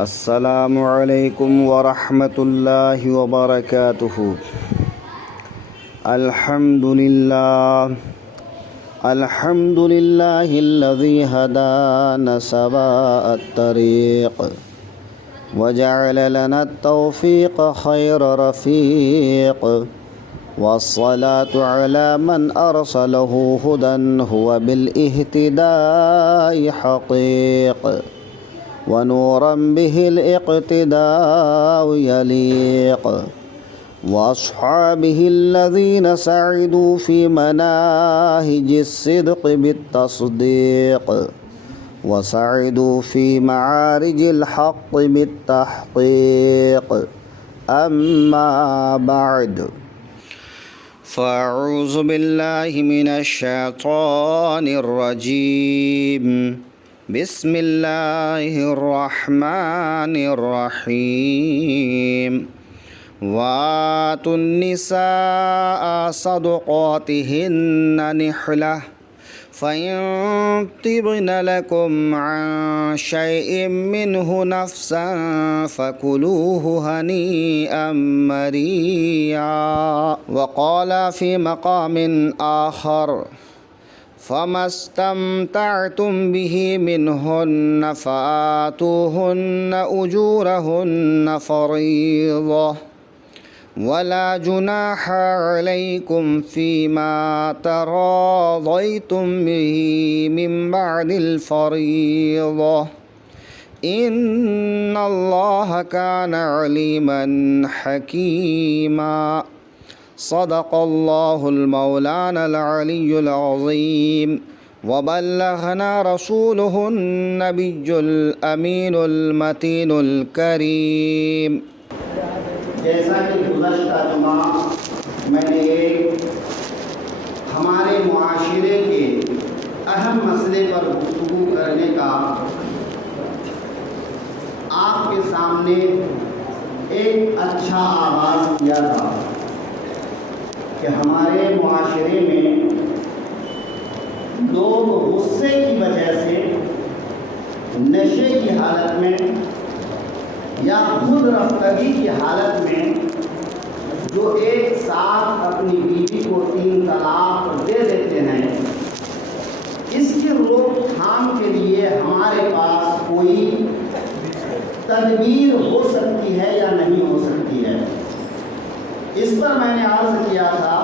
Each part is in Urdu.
السلام علیکم ورحمۃ اللہ وبرکاتہ۔ الحمد للہ الذی هدانا سواء الطریق وجعل لنا التوفیق خیر رفیق والصلاة على من ارسله هدى هو بالاهتداء حقیق ونورا به الاقتداء يليق وأصحابه الذين سعدوا في مناهج الصدق بالتصديق وسعدوا في معارج الحق بالتحقيق أما بعد فأعوذ بالله من الشيطان الرجيم بسم اللہ الرحمن الرحیم وآتوا النساء صدقاتهن نحلة فإن طبن لكم عن شيء منه نفسا فكلوه هنيئا مريئا وقال في مقام آخر فما استمتعتم به منهن فآتوهن أجورهن فريضة ولا جناح عليكم فيما تراضيتم به من بعد الفريضة إن الله كان عليما حكيما صدق اللہ المولانا العلی العظیم وبلغنا رسوله النبی الامین المتین الکریم۔ جیسا کہ گزشتہ جمعہ میں نے ہمارے معاشرے کے اہم مسئلے پر گفتگو کرنے کا آپ کے سامنے ایک اچھا آغاز کیا تھا کہ ہمارے معاشرے میں لوگ غصے کی وجہ سے نشے کی حالت میں یا خود رفتگی کی حالت میں جو ایک ساتھ اپنی بیوی کو 3 طلاق دے دیتے ہیں، اس کی روک تھام کے لیے ہمارے پاس کوئی تدبیر ہو سکتی ہے یا نہیں ہو سکتی ہے۔ اس پر میں نے عرض کیا تھا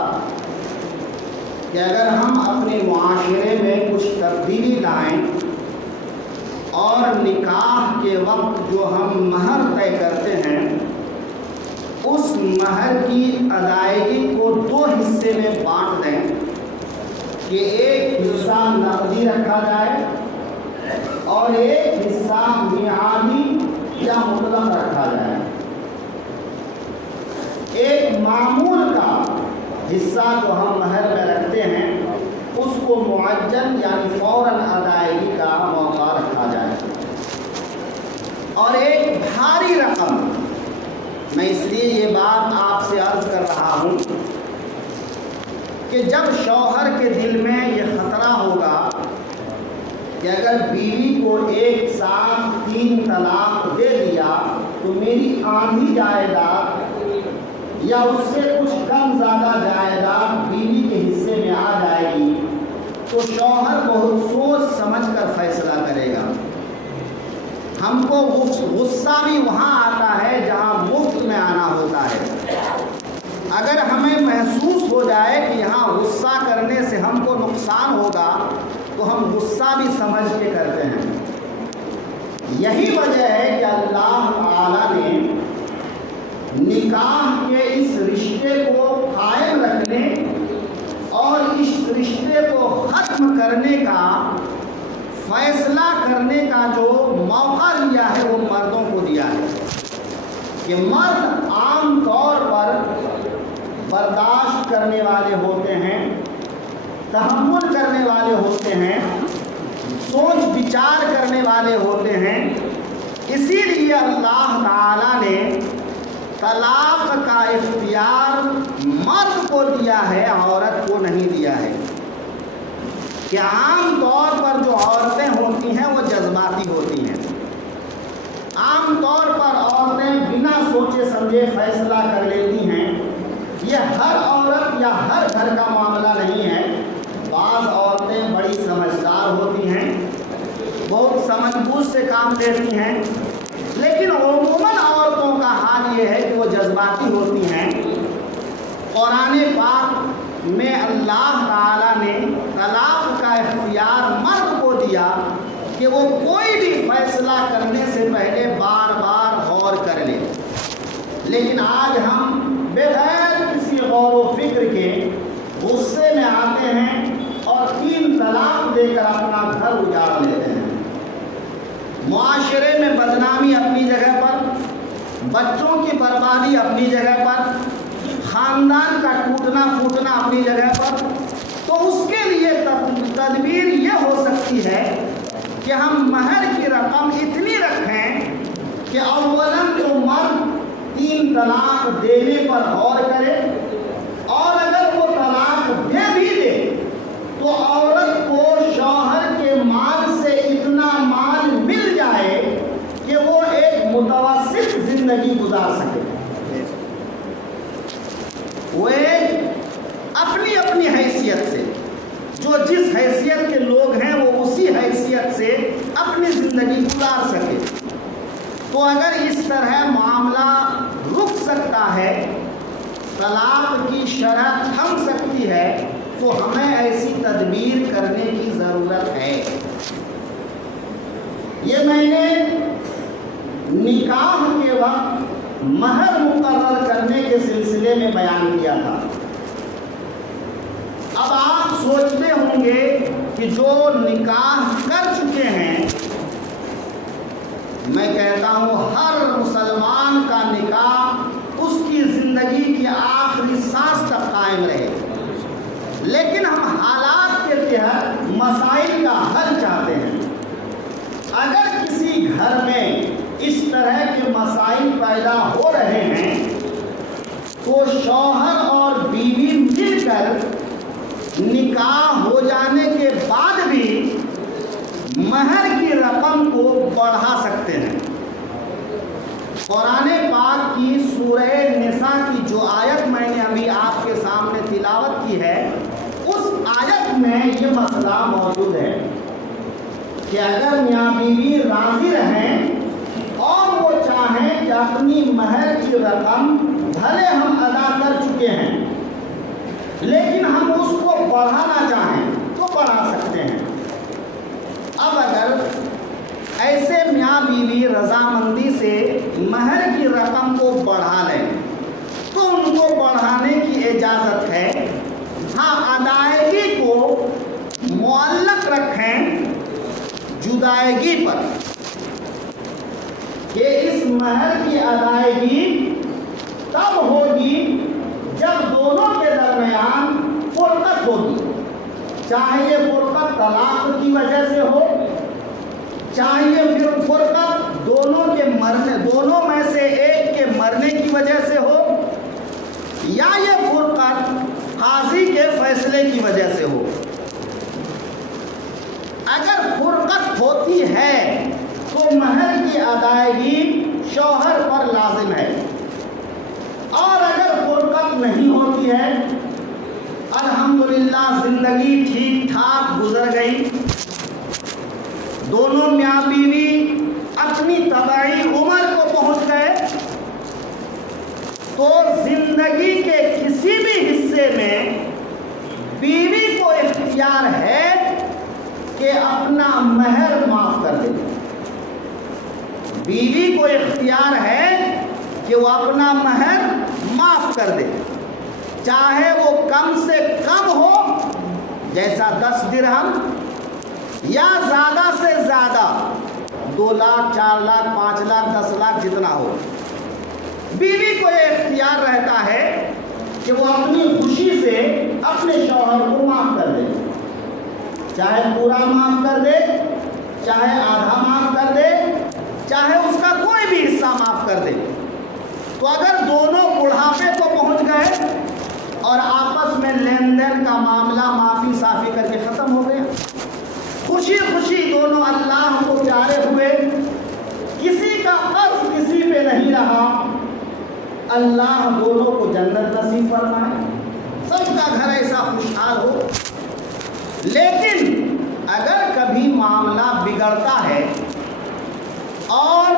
کہ اگر ہم اپنے معاشرے میں کچھ تبدیلی لائیں اور نکاح کے وقت جو ہم مہر طے کرتے ہیں اس مہر کی ادائیگی کو 2 حصے میں بانٹ دیں کہ ایک حصہ نقدی رکھا جائے اور ایک حصہ میعادی یا مطلق رکھا جائے۔ ایک معمول کا حصہ جو ہم مہر میں رکھتے ہیں اس کو معجل یعنی فوراً ادائیگی کا موقع رکھا جائے، اور ایک بھاری رقم، میں اس لیے یہ بات آپ سے عرض کر رہا ہوں کہ جب شوہر کے دل میں یہ خطرہ ہوگا کہ اگر بیوی کو ایک ساتھ 3 طلاق دے دیا تو میری آدھی جائیداد یا اس سے کچھ کم زیادہ جائیداد بیوی کے حصے میں آ جائے گی، تو شوہر بہت سوچ سمجھ کر فیصلہ کرے گا۔ ہم کو غصہ بھی وہاں آتا ہے جہاں مفت میں آنا ہوتا ہے۔ اگر ہمیں محسوس ہو جائے کہ یہاں غصہ کرنے سے ہم کو نقصان ہوگا تو ہم غصہ بھی سمجھ کے کرتے ہیں۔ یہی وجہ ہے کہ اللہ تعالیٰ نے نکاح کے اس رشتے کو قائم رکھنے اور اس رشتے کو ختم کرنے کا فیصلہ کرنے کا جو موقع دیا ہے وہ مردوں کو دیا ہے کہ مرد عام طور پر برداشت کرنے والے ہوتے ہیں، تحمل کرنے والے ہوتے ہیں، سوچ بچار کرنے والے ہوتے ہیں۔ اسی لیے اللہ تعالیٰ نے طلاق کا اختیار مرد کو دیا ہے، عورت کو نہیں دیا ہے۔ کہ عام طور پر جو عورتیں ہوتی ہیں وہ جذباتی ہوتی ہیں، عام عام طور پر عورتیں بنا سوچے سمجھے فیصلہ کر لیتی ہیں، یہ ہر عورت یا ہر گھر کا معاملہ نہیں ہے۔ بعض عورتیں بڑی سمجھدار ہوتی ہیں، بہت سمجھ بوجھ سے کام لیتی ہیں، لیکن عموماً عورتوں کا حال یہ ہے کہ وہ جذباتی ہوتی ہیں۔ قرآن پاک میں اللہ تعالیٰ نے طلاق کا اختیار مرد کو دیا کہ وہ کوئی بھی فیصلہ کرنے سے پہلے بار بار غور کر لے، لیکن آج ہم بغیر کسی غور و فکر کے غصے میں آتے ہیں اور 3 طلاق دے کر اپنا گھر اجاڑ لیتے ہیں۔ معاشرے میں بدنامی اپنی جگہ پر، بچوں کی بربادی اپنی جگہ پر، خاندان کا ٹوٹنا پھوٹنا اپنی جگہ پر، تو اس کے لیے تدبیر یہ ہو سکتی ہے کہ ہم مہر کی رقم اتنی رکھیں کہ اولاً تو مرد 3 طلاق دینے پر غور کرے، اور اگر وہ طلاق دے بھی دے تو عورت کو شوہر کے مال سے اتنا مال مل جائے کہ وہ ایک متوسط زندگی گزار سکے۔ وہ اپنی اپنی حیثیت سے، جو جس حیثیت کے لوگ ہیں وہ اسی حیثیت سے اپنی زندگی گزار سکے۔ تو اگر اس طرح معاملہ رک سکتا ہے، طلاق کی شرح تھم سکتی ہے، تو ہمیں ایسی تدبیر کرنے کی ضرورت ہے۔ یہ میں نے نکاح کے وقت مہر مقرر کرنے کے سلسلے میں بیان کیا تھا۔ اب آپ سوچتے ہوں گے کہ جو نکاح کر چکے ہیں، میں کہتا ہوں ہر مسلمان کا نکاح اس کی زندگی کی آخری سانس تک قائم رہے، لیکن ہم حالات کے تحت مسائل کا حل چاہتے ہیں۔ اگر کسی گھر میں اس طرح کے مسائل پیدا ہو رہے ہیں تو شوہر اور بیوی مل کر نکاح ہو جانے کے بعد بھی مہر کی رقم کو بڑھا سکتے ہیں۔ قرآن پاک کی سورہ نساء کی جو آیت میں نے ابھی آپ کے سامنے تلاوت کی ہے، اس آیت میں یہ مسئلہ موجود ہے کہ اگر میاں بیوی راضی رہیں اور وہ چاہیں کہ اپنی مہر کی رقم بھلے ہم ادا کر چکے ہیں لیکن ہم اس کو بڑھانا چاہیں تو بڑھا سکتے ہیں۔ اب اگر ایسے میاں بیوی رضامندی سے مہر کی رقم کو بڑھا لیں تو ان کو بڑھانے کی اجازت ہے، ہاں ادائیگی کو معلق رکھیں جدائیگی پر کہ اس مہر کی ادائیگی تب ہوگی جب دونوں کے درمیان فرقت ہوگی، چاہے یہ فرقت طلاق کی وجہ سے ہو، چاہے یہ فرقت دونوں میں سے ایک کے مرنے کی وجہ سے ہو، یا یہ فرقت قاضی کے فیصلے کی وجہ سے ہو۔ اگر فرقت ہوتی ہے تو مہر کی ادائیگی شوہر پر لازم ہے، اور اگر فرقت نہیں ہوتی ہے، الحمدللہ زندگی ٹھیک ٹھاک گزر گئی، دونوں میاں بیوی اپنی طبعی عمر کو پہنچ گئے، تو زندگی کے کسی بھی حصے میں بیوی کو اختیار ہے کہ اپنا مہر معاف کر دے۔ بیوی کو اختیار ہے کہ وہ اپنا مہر معاف کر دے، چاہے وہ کم سے کم ہو جیسا 10 درہم، یا زیادہ سے زیادہ 2 لاکھ 4 لاکھ 5 لاکھ 10 لاکھ جتنا ہو۔ بیوی کو یہ اختیار رہتا ہے کہ وہ اپنی خوشی سے اپنے شوہر کو معاف کر دے، چاہے پورا معاف کر دے، چاہے آدھا معاف کر دے، چاہے اس کا کوئی بھی حصہ معاف کر دے۔ تو اگر دونوں بڑھاپے کو پہنچ گئے اور آپس میں لین دین کا معاملہ معافی صافی کر کے ختم ہو گیا، خوشی خوشی دونوں اللہ کو پیارے ہوئے، کسی کا قرض اللہ دونوں کو جنت نصیب فرمائے، سب کا گھر ایسا خوشحال ہو۔ لیکن اگر کبھی معاملہ بگڑتا ہے اور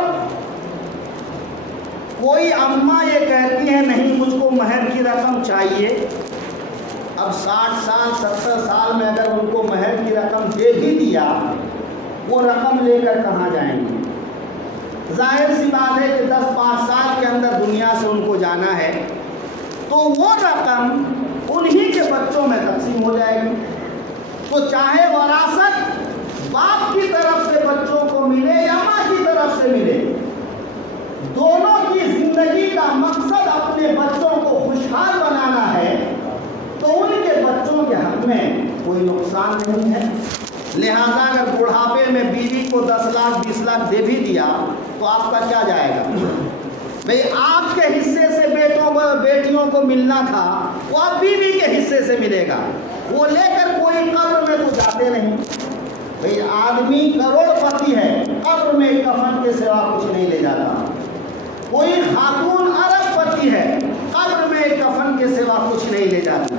کوئی اماں یہ کہتی ہے نہیں مجھ کو مہر کی رقم چاہیے، اب 60 سال 70 سال میں اگر ان کو مہر کی رقم دے بھی دیا، وہ رقم لے کر کہاں جائیں گے؟ ظاہر سی بات ہے کہ 10-5 سال کے اندر دنیا سے ان کو جانا ہے، تو وہ رقم انہی کے بچوں میں تقسیم ہو جائے گی۔ تو چاہے وراثت باپ کی طرف سے بچوں کو ملے یا ماں کی طرف سے ملے، دونوں کی زندگی کا مقصد اپنے بچوں کو خوشحال بنانا ہے، تو ان کے بچوں کے حق میں کوئی نقصان نہیں ہے۔ لہذا اگر بڑھاپے میں بیوی کو 10 لاکھ 20 لاکھ دے بھی دیا تو آپ کا کیا جائے گا؟ بھئی آپ کے حصے سے بیٹیوں کو ملنا تھا، وہ آپ بیوی کے حصے سے ملے گا، وہ لے کر کوئی قبر میں تو جاتے نہیں۔ بھئی آدمی کروڑ پتی ہے، قبر میں کفن کے سوا کچھ نہیں لے جاتا۔ کوئی خاتون ارب پتی ہے، قبر میں کفن کے سوا کچھ نہیں لے جاتی۔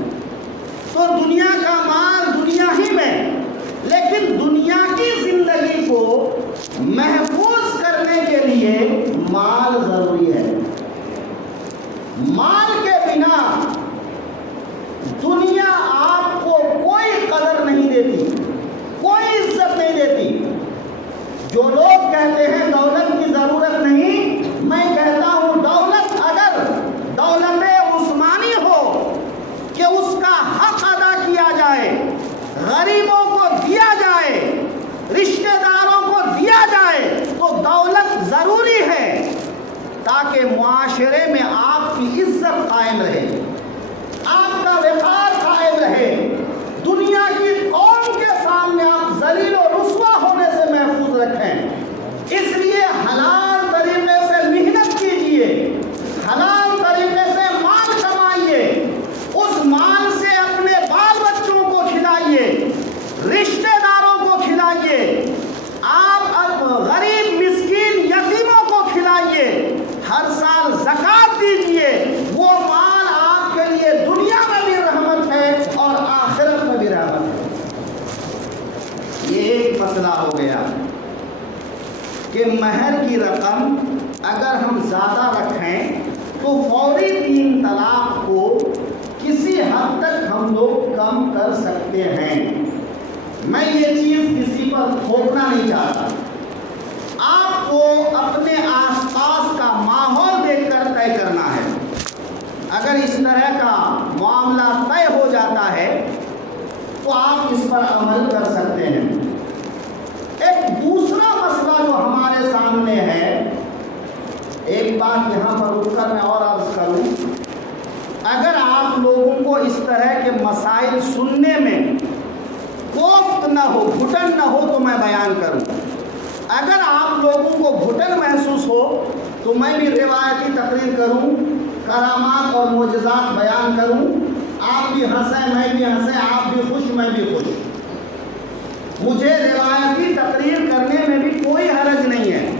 تو دنیا کا مال دنیا ہی میں، لیکن دنیا کی زندگی کو محفوظ کرنے کے لیے مال ضروری ہے۔ مال کے بنا دنیا آپ کو کوئی قدر نہیں دیتی، کوئی عزت نہیں دیتی۔ جو لوگ کہتے ہیں دولت کی ضرورت نہیں، میں کہتا ہوں دولت اگر دولت عثمانی ہو کہ اس کا حق ادا کیا جائے، غریبوں کو دیا جائے، رشتہ داروں کو دیا جائے، تو دولت ضروری ہے تاکہ معاشرے میں آپ کی عزت قائم رہے، آپ کا وقار قائم رہے، دنیا کی قوم کے سامنے آپ ذلیل و رسوا ہونے سے محفوظ رکھیں۔ اس لیے حلال طریقے سے محنت کیجئے، حلال طریقے سے مال کمائیے، اس مال سے اپنے بال بچوں کو کھلائیے، رشتہ داروں کو کھلائیے، آپ غریب مسکین یتیموں کو کھلائیے، ہر سال زکوٰۃ دیجئے۔ وہ مال آپ کے لیے دنیا میں بھی رحمت ہے اور آخرت میں بھی رحمت ہے۔ یہ ایک مسئلہ ہو گیا کہ مہر کی رقم اگر ہم زیادہ رکھیں تو فوری 3 طلاق کو کسی حد تک ہم لوگ کم کر سکتے ہیں۔ میں یہ چیز کسی پر تھوپنا نہیں چاہتا، آپ کو اپنے آس پاس کا ماحول دیکھ کر طے کرنا ہے۔ اگر اس طرح کا معاملہ طے ہو جاتا ہے تو آپ اس پر عمل کر سکتے ہیں۔ ایک دوسرا مسئلہ جو ہمارے سامنے ہے، ایک بات یہاں پر رک کر میں اور عرض کروں، اگر آپ لوگوں کو اس طرح کے مسائل سننے میں کوفت نہ ہو، گھٹن نہ ہو تو میں بیان کروں۔ اگر آپ لوگوں کو گھٹن محسوس ہو تو میں بھی روایتی تقریر کروں، کرامات اور معجزات بیان کروں، آپ بھی ہنسیں میں بھی ہنسیں، آپ بھی خوش میں بھی خوش۔ مجھے روایتی تقریر کرنے میں بھی کوئی حرج نہیں ہے،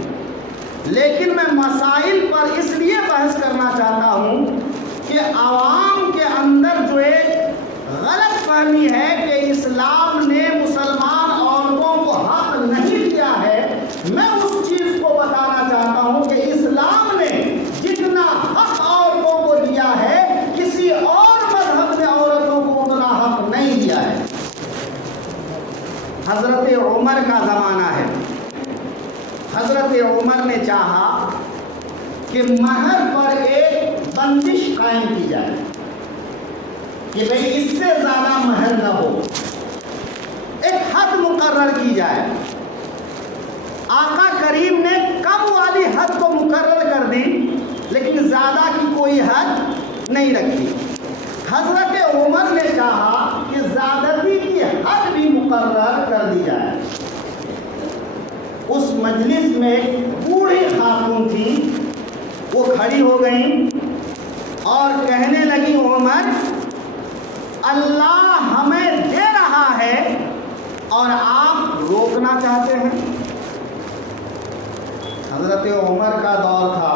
لیکن میں مسائل پر اس لیے بحث کرنا چاہتا ہوں کہ عوام کے اندر جو ایک غلط فہمی ہے کہ اسلام نے مسلمان عورتوں کو حق نہیں دیا ہے، میں اس چیز کو بتانا چاہتا ہوں کہ اسلام نے جتنا حق عورتوں کو دیا ہے کسی اور مذہب نے عورتوں کو اتنا حق نہیں دیا ہے۔ حضرت عمر کا زمانہ ہے، حضرت عمر نے چاہا کہ مہر پر ایک بندش قائم کی جائے کہ بھئی اس سے زیادہ مہر نہ ہو، ایک حد مقرر کی جائے۔ آقا کریم نے کم والی حد کو مقرر کر دی، لیکن زیادہ کی کوئی حد نہیں رکھی۔ حضرت عمر نے چاہا کہ زیادتی کی حد بھی مقرر کر دی جائے۔ اس مجلس میں بوڑھی خاتون تھی، وہ کھڑی ہو گئیں اور کہنے لگی عمر اللہ ہمیں دے رہا ہے اور آپ روکنا چاہتے ہیں۔ حضرت عمر کا دور تھا،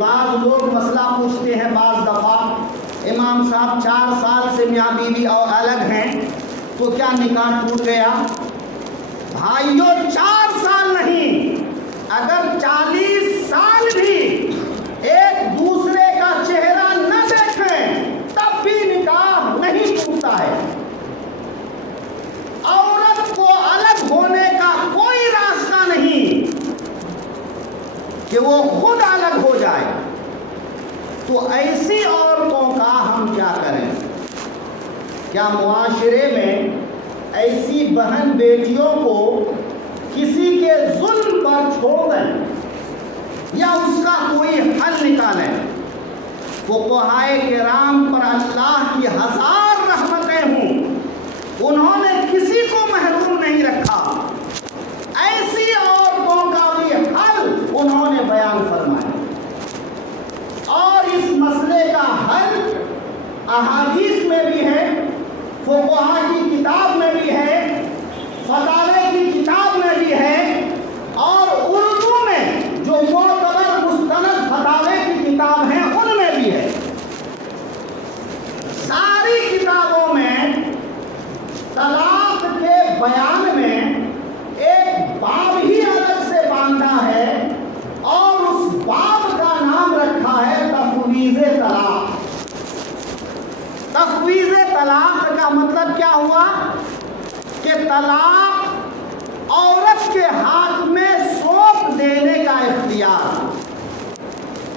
بعض لوگ مسئلہ پوچھتے ہیں بعض دفعہ، امام صاحب 4 سال سے میاں بیوی اور الگ ہیں تو کیا نکاح ٹوٹ گیا؟ بھائیوں 4 سال نہیں، اگر 40 سال بھی ایک دوسرے کا چہرہ نہ دیکھیں تب بھی نکاح نہیں ٹوٹتا ہے۔ عورت کو الگ ہونے کا کوئی راستہ نہیں کہ وہ خود الگ ہو جائے، تو ایسی عورتوں کا ہم کیا کریں؟ کیا معاشرے میں ایسی بہن بیٹیوں کو کسی کے ظلم پر چھوڑ دیں یا اس کا کوئی حل نکالیں؟ فقہائے کرام پر اللہ کی 1000 رحمتیں ہوں، انہوں نے کسی کو محروم نہیں رکھا، ایسی عورتوں کا بھی حل انہوں نے بیان فرمایا، اور اس مسئلے کا حل احادیث میں بھی ہے، فقہا کی کتاب میں بھی ہے، فتاوی کی کتاب میں بھی ہے، اور اردو میں جو معتبر مستند فتاوی کی کتاب ہیں ان میں بھی ہے۔ ساری کتابوں میں طلاق کے بیان میں ایک باب ہی الگ سے باندھا ہے، اور اس باب کا نام رکھا ہے تفویض طلاق۔ تفویض طلاق کا مطلب کیا ہوا کہ طلاق عورت کے ہاتھ میں سونپ دینے کا اختیار،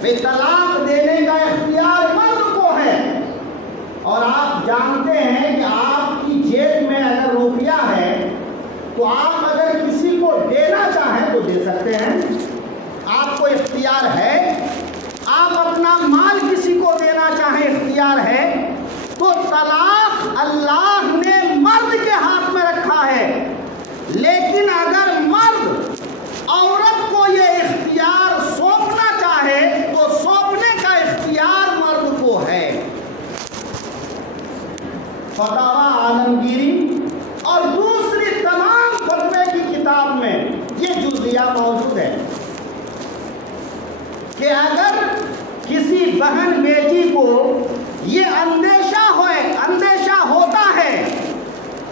طلاق دینے کا اختیار مرد کو ہے، اور آپ جانتے ہیں کہ آپ کی جیب میں اگر روپیہ ہے تو آپ اگر کسی کو دینا چاہیں تو دے سکتے ہیں، آپ کو اختیار ہے، آپ اپنا مال کسی کو دینا چاہیں اختیار ہے، تو طلاق اللہ نے مرد کے ہاتھ میں رکھا ہے، لیکن اگر مرد عورت کو یہ اختیار سونپنا چاہے تو سونپنے کا اختیار مرد کو ہے۔ فتاوی عالمگیری اور دوسری تمام فتوے کی کتاب میں یہ جزیہ موجود ہے کہ اگر کسی بہن بیٹی کو یہ اندیشہ ہوتا ہے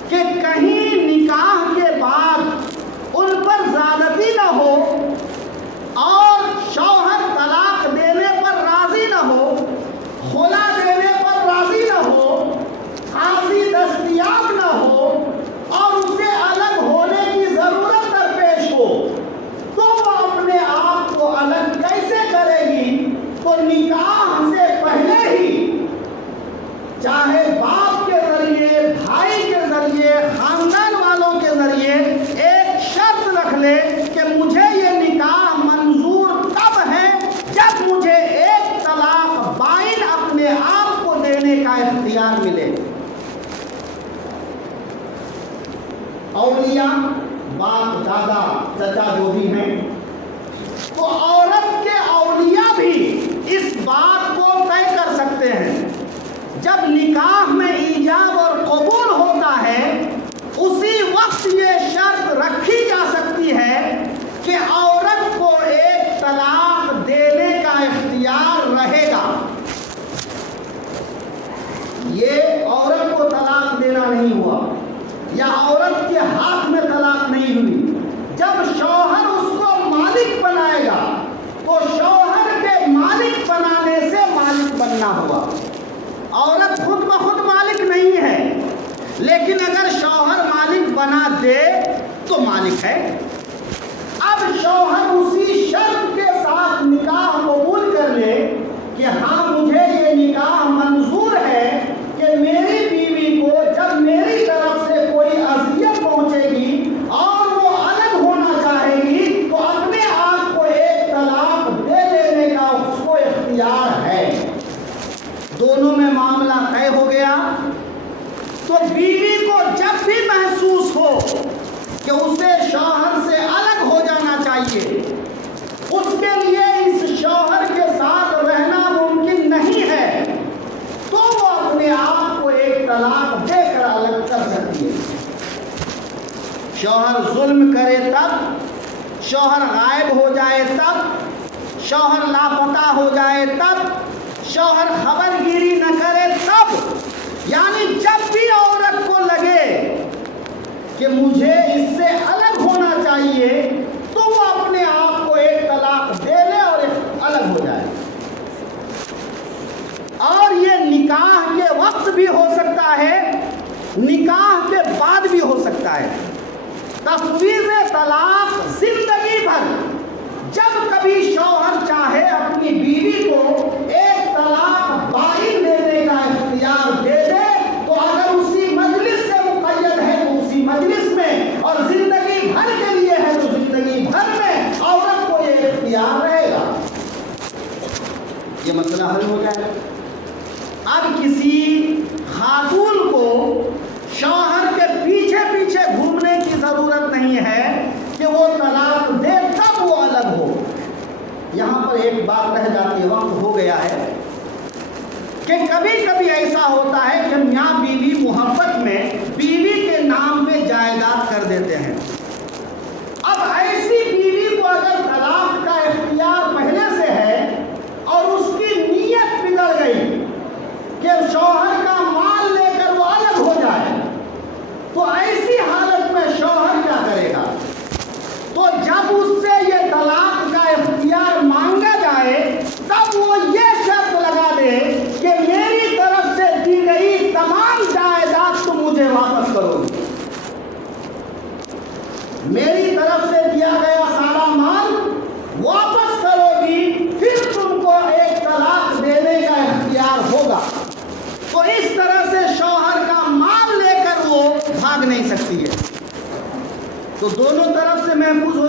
کہ کہیں نکاح کے بعد ان پر زیادتی نہ ہو اور شوہر طلاق دینے پر راضی نہ ہو، خلا دینے پر راضی نہ ہو، قاضی دستیاب نہ ہو، اور اسے الگ ہونے کی ضرورت درپیش ہو، تو وہ اپنے آپ کو الگ کیسے کرے گی؟ تو نکاح سے پہلے ہی چاہے باپ کے ذریعے، بھائی کے ذریعے، خاندان والوں کے ذریعے ایک شرط رکھ لے کہ مجھے یہ نکاح منظور تب ہے جب مجھے ایک طلاق بائن اپنے آپ کو دینے کا اختیار ملے۔ اولیاء، باپ، دادا، چچا جو بھی ہیں، تو عورت کے اولیاء بھی اس بات کو طے کر سکتے ہیں۔ جب نکاح میں ایجاب اور قبول ہوتا ہے اسی وقت یہ شرط رکھی جا سکتی ہے کہ عورت کو ایک طلاق دینے کا اختیار رہے گا۔ یہ عورت کو طلاق دینا نہیں ہوا یا عورت کے ہاتھ میں طلاق نہیں ہوئی، جب شوہر اس کو مالک بنائے گا تو شوہر کے مالک بنانے سے مالک بننا ہوا۔ عورت خود بخود مالک نہیں ہے، لیکن اگر شوہر مالک بنا دے تو مالک ہے۔ اب شوہر اسی شرط کے ساتھ نکاح قبول کر لے کہ ہاں مجھے یہ نکاح منظور ہے کہ میری بیوی کو جب میری طرف سے کوئی اذیت پہنچے گی اور وہ الگ ہونا چاہے گی تو اپنے آپ کو ایک طلاق دے دینے کا اس کو اختیار ہے۔ دونوں میں معاملہ طے ہو گیا تو بیوی کو جب بھی محسوس ہو کہ اسے شوہر سے الگ ہو جانا چاہیے، اس کے لیے اس شوہر کے ساتھ رہنا ممکن نہیں ہے، تو وہ اپنے آپ کو ایک طلاق دے کر الگ کر سکتی ہے۔ شوہر ظلم کرے تب، شوہر غائب ہو جائے تب، شوہر لاپتہ ہو جائے تب، شوہر خبر گیری نہ کرے تب، یعنی جب بھی عورت کو لگے کہ مجھے اس سے الگ ہونا چاہیے تو وہ اپنے آپ کو ایک طلاق دے لے اور الگ ہو جائے. اور یہ نکاح کے وقت بھی ہو سکتا ہے، نکاح کے بعد بھی ہو سکتا ہے. تفویض طلاق زندگی بھر، جب کبھی شوہر چاہے اپنی بیوی کو ایک طلاق بائن دینے کا اختیار دے دے تو اگر اسی مجلس سے مقید ہے تو اسی مجلس میں، اور زندگی بھر کے لیے ہے تو زندگی بھر میں عورت کو یہ اختیار رہے گا. یہ مسئلہ حل ہو جائے. اب کسی خاتون کو شوہر کے پیچھے پیچھے گھومنے کی ضرورت نہیں ہے کہ وہ طلاق دے تب وہ الگ ہو. یہاں پر ایک بات رہ جاتی ہے، وقت ہو گیا ہے، کہ کبھی کبھی ایسا ہوتا ہے کہ میاں بیوی محبت میں بیوی کے نام پہ جائیداد کر دیتے ہیں. اب ایسی بیوی کو اگر طلاق کا اختیار پہلے سے ہے اور اس کی نیت بگڑ گئی کہ شوہر کا مال لے کر وہ الگ ہو جائے، تو ایسی حالت میں شوہر کیا کرے گا؟ تو جب اس سے یہ طلاق کا اختیار مانگا جائے تب وہ یہ شرط لگا دے کہ میری طرف سے دی گئی تمام جائیداد تم مجھے واپس کرو گی، میری طرف سے دیا گیا سارا مال واپس کرو گی، پھر تم کو ایک طلاق دینے کا اختیار ہوگا. تو اس طرح سے شوہر کا مال لے کر وہ بھاگ نہیں سکتی ہے. تو دونوں طرف سے محفوظ